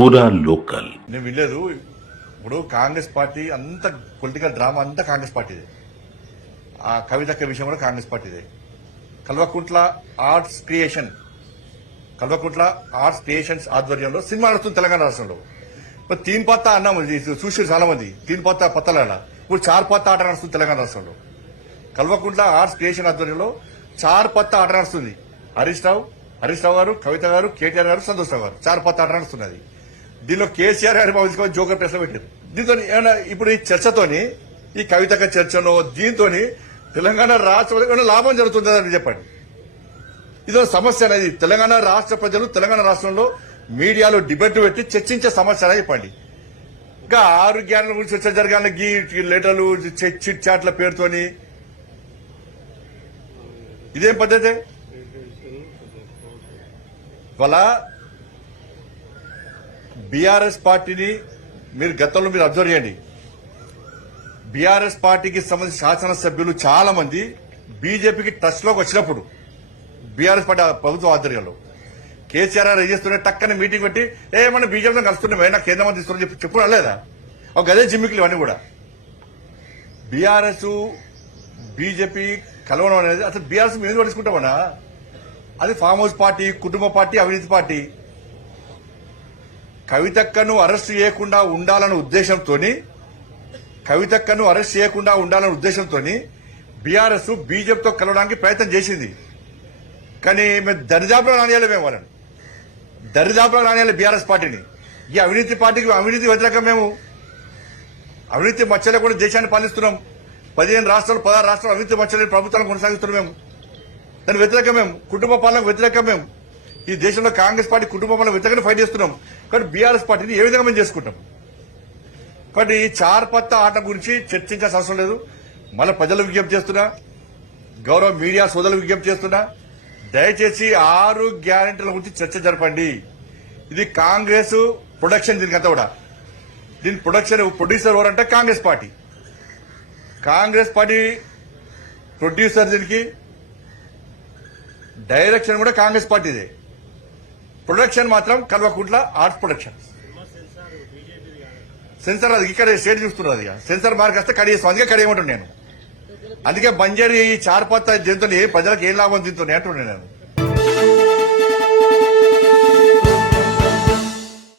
పూరా లోకల్. నేను వినలేదు. ఇప్పుడు కాంగ్రెస్ పార్టీ అంత పొలిటికల్ డ్రామా అంతా కాంగ్రెస్ పార్టీదే. ఆ కవితక్క విషయం కూడా కాంగ్రెస్ పార్టీదే. కల్వకుంట్ల ఆర్ట్స్ క్రియేషన్స్ ఆధ్వర్యంలో సినిమా నడుస్తుంది తెలంగాణ రాష్ట్రంలో. ఇప్పుడు తీన్ పత్తా అన్నాం చూసి చాలా మంది తీన్ పత్తా పత్తలాడ ఇప్పుడు చార్ పత్తా ఆట నడుస్తుంది తెలంగాణ రాష్ట్రంలో. కల్వకుంట్ల ఆర్ట్స్ క్రియేషన్ ఆధ్వర్యంలో చార్ పత్తా ఆట నడుస్తుంది. హరీష్ రావు గారు, కవిత గారు, కేటీఆర్ గారు, సంతోష్ రావు గారు చార్ పత్తా ఆట నడుస్తున్నది. దీనిలో కేసీఆర్ గారి బాబు జోకర్ ప్రశ్న పెట్టారు. దీంతో ఇప్పుడు ఈ చర్చతోని ఈ కవితక చర్చను దీంతో తెలంగాణ రాష్ట్ర లాభం జరుగుతుందని చెప్పండి. ఇదో సమస్య అనేది తెలంగాణ రాష్ట్ర ప్రజలు తెలంగాణ రాష్ట్రంలో మీడియాలో డిబేట్ పెట్టి చర్చించే సమస్య అనేది చెప్పండి. ఇంకా 6 గ్యారెంటీల గురించి చర్చ జరగాలని గీ లెటర్లు చిట్ చాట్ల పేరుతోని ఇదేం పద్ధతి? ఇవాళ బీఆర్ఎస్ పార్టీని మీరు గతంలో మీరు అబ్జర్వ్ చేయండి. బీఆర్ఎస్ పార్టీకి సంబంధించిన శాసనసభ్యులు చాలా మంది బీజేపీకి టచ్ లోకి వచ్చినప్పుడు బీఆర్ఎస్ పార్టీ ప్రభుత్వ ఆధ్వర్యంలో కేసీఆర్ గారు చేస్తుంటే టక్కన మీటింగ్ పెట్టి మన బీజేపీతో కలుస్తున్నామే నాకు కేంద్ర మంత్రి ఇస్తున్నా చెప్పి చెప్పుకోవడం లేదా? ఒక గదే జిమ్మికులు ఇవన్నీ కూడా. బీఆర్ఎస్ బీజేపీ కలవడం అనేది అసలు బీఆర్ఎస్ మేము ఎందుకు పట్టించుకుంటామన్నా? అది ఫామ్ హౌస్ పార్టీ, కుటుంబ పార్టీ, అవినీతి పార్టీ. కవితక్కను అరెస్ట్ చేయకుండా ఉండాలన్న ఉద్దేశంతో బీఆర్ఎస్ బీజేపీతో కలవడానికి ప్రయత్నం చేసింది. కానీ మేము దరిదాపులో రానియాలి, మేము వాళ్ళని దరిదాపులో రానియాలి బీఆర్ఎస్ పార్టీని. ఈ అవినీతి పార్టీకి అవినీతి వ్యతిరేకం. మేము అవినీతి మచ్చలే కూడా దేశాన్ని పాలిస్తున్నాం. 15 రాష్ట్రాలు 16 రాష్ట్రాలు అవినీతి మచ్చలే ప్రభుత్వాలను కొనసాగిస్తున్నాం. మేము దాని వ్యతిరేకం. మేము కుటుంబ పాలనకు వ్యతిరేకం. మేము ఈ దేశంలో కాంగ్రెస్ పార్టీ కుటుంబ పాలన వ్యతిరేకంగా ఫైట్ చేస్తున్నాం. కాబట్టి బీఆర్ఎస్ పార్టీని ఏ విధంగా మేము చేసుకుంటాం? కాబట్టి ఈ చార్ పత్తా ఆట గురించి చర్చించాల్సిన అవసరం లేదు. మళ్ళీ ప్రజలు విజ్ఞప్తి చేస్తున్నా, గౌరవ మీడియా సోదరులు విజ్ఞప్తి చేస్తున్నా, దయచేసి 6 గ్యారెంటీల గురించి చర్చ జరపండి. ఇది కాంగ్రెస్ ప్రొడక్షన్. దీనికంతా కూడా దీని ప్రొడ్యూసర్ ఎవరంటే కాంగ్రెస్ పార్టీ ప్రొడ్యూసర్. దీనికి డైరెక్షన్ కూడా కాంగ్రెస్ పార్టీదే. ప్రొడక్షన్ మాత్రం కల్వకుంట్ల ఆర్ట్స్ ప్రొడక్షన్. సెన్సార్ అది ఇక్కడ స్టేట్ చూస్తున్నారు. అది సెన్సార్ మార్క్ వస్తే కడిగేస్తాం. అందుకే కడిగేయమంటున్నాను నేను. అందుకే బంజారీ ఈ చార్ పత్తా దీంతో ప్రజలకు ఏం లాభం దీంతో అంటున్నాను నేను.